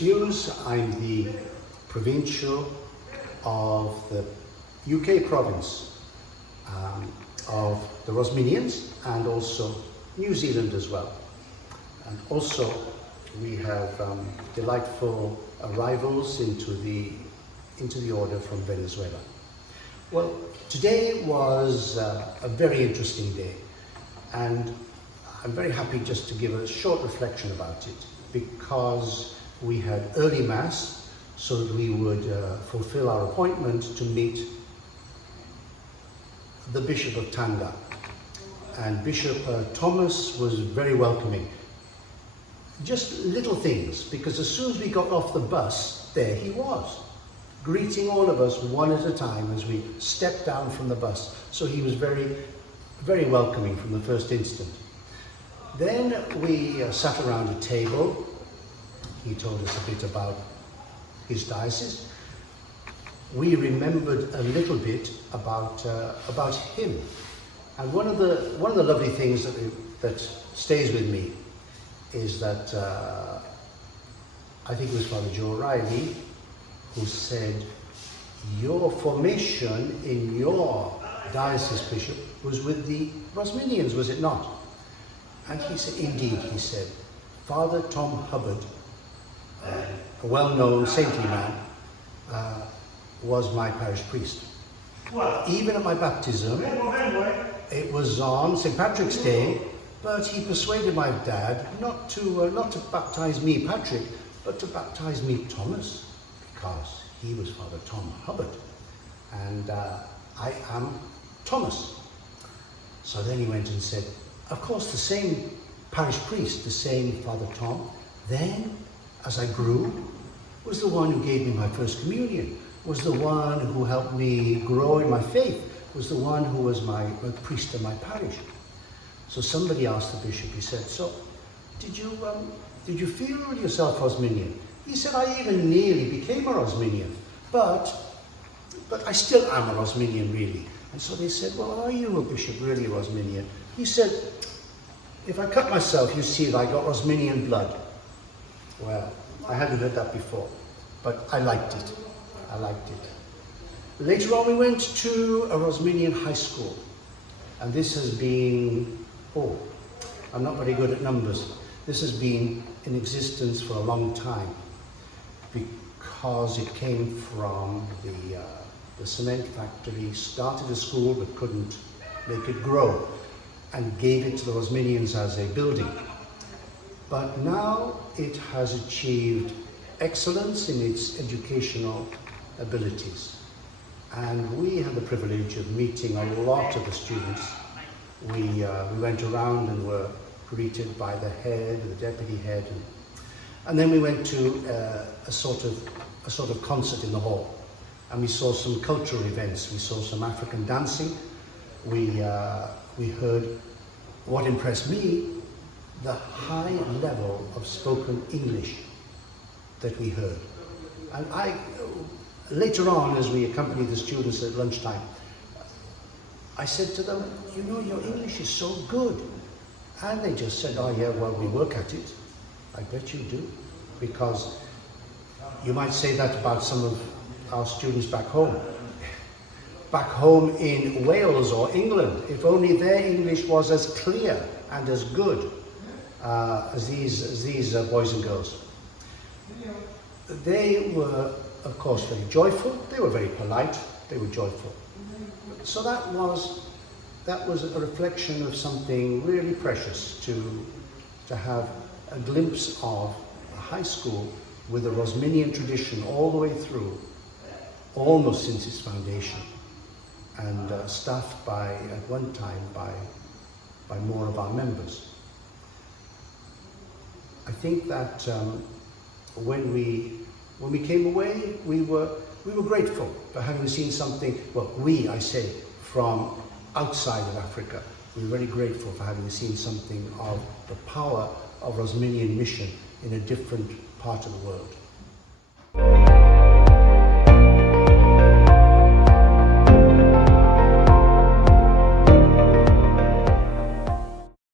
Funes. I'm the provincial of the UK province of the Rosminians and also New Zealand as well. And also we have delightful arrivals into the order from Venezuela. Well, today was a very interesting day, and I'm very happy just to give a short reflection about it, because we had early Mass so that we would fulfill our appointment to meet the Bishop of Tanga. And Bishop Thomas was very welcoming. Just little things, because as soon as we got off the bus, there he was, greeting all of us one at a time as we stepped down from the bus. So he was very, very welcoming from the first instant. Then we sat around a table. He told us a bit about his diocese. We remembered a little bit about him. And one of the lovely things that stays with me is that I think it was Father Joe O'Reilly who said, your formation in your diocese, Bishop, was with the Rosminians, was it not? And he said, indeed, he said, Father Tom Hubbard, a well-known saintly man, was my parish priest. Even at my baptism, it was on St. Patrick's Day, but he persuaded my dad not to baptize me, Patrick, but to baptize me, Thomas, because he was Father Tom Hubbard, and I am Thomas. So then he went and said, of course, the same parish priest, the same Father Tom, then, as I grew, was the one who gave me my first communion, was the one who helped me grow in my faith, was the one who was my priest in my parish. So somebody asked the bishop, he said, so did you feel yourself Rosminian? He said, I even nearly became a Rosminian, but I still am a Rosminian really. And so they said, well, are you a bishop really a Rosminian? He said, if I cut myself, you see that I got Rosminian blood. Well, I hadn't heard that before, but I liked it. I liked it. Later on, we went to a Rosminian high school, and this has been, I'm not very good at numbers. This has been in existence for a long time, because it came from the cement factory, started a school but couldn't make it grow, and gave it to the Rosminians as a building. But now it has achieved excellence in its educational abilities. And we had the privilege of meeting a lot of the students. We went around and were greeted by the head, the deputy head, and then we went to a sort of concert in the hall, and we saw some cultural events. We saw some African dancing. We heard, what impressed me, the high level of spoken English that we heard. And later on, as we accompanied the students at lunchtime, I said to them, you know, your English is so good. And they just said, oh yeah, well, we work at it. I bet you do. Because you might say that about some of our students back home. Back home in Wales or England, if only their English was as clear and as good as these boys and girls. They were, of course, very joyful. They were very polite. They were joyful. So that was a reflection of something really precious, to have a glimpse of a high school with a Rosminian tradition all the way through, almost since its foundation, and staffed at one time by more of our members. I think that when we came away, we were grateful for having seen something, well, I say, from outside of Africa. We were very grateful for having seen something of the power of Rosminian mission in a different part of the world.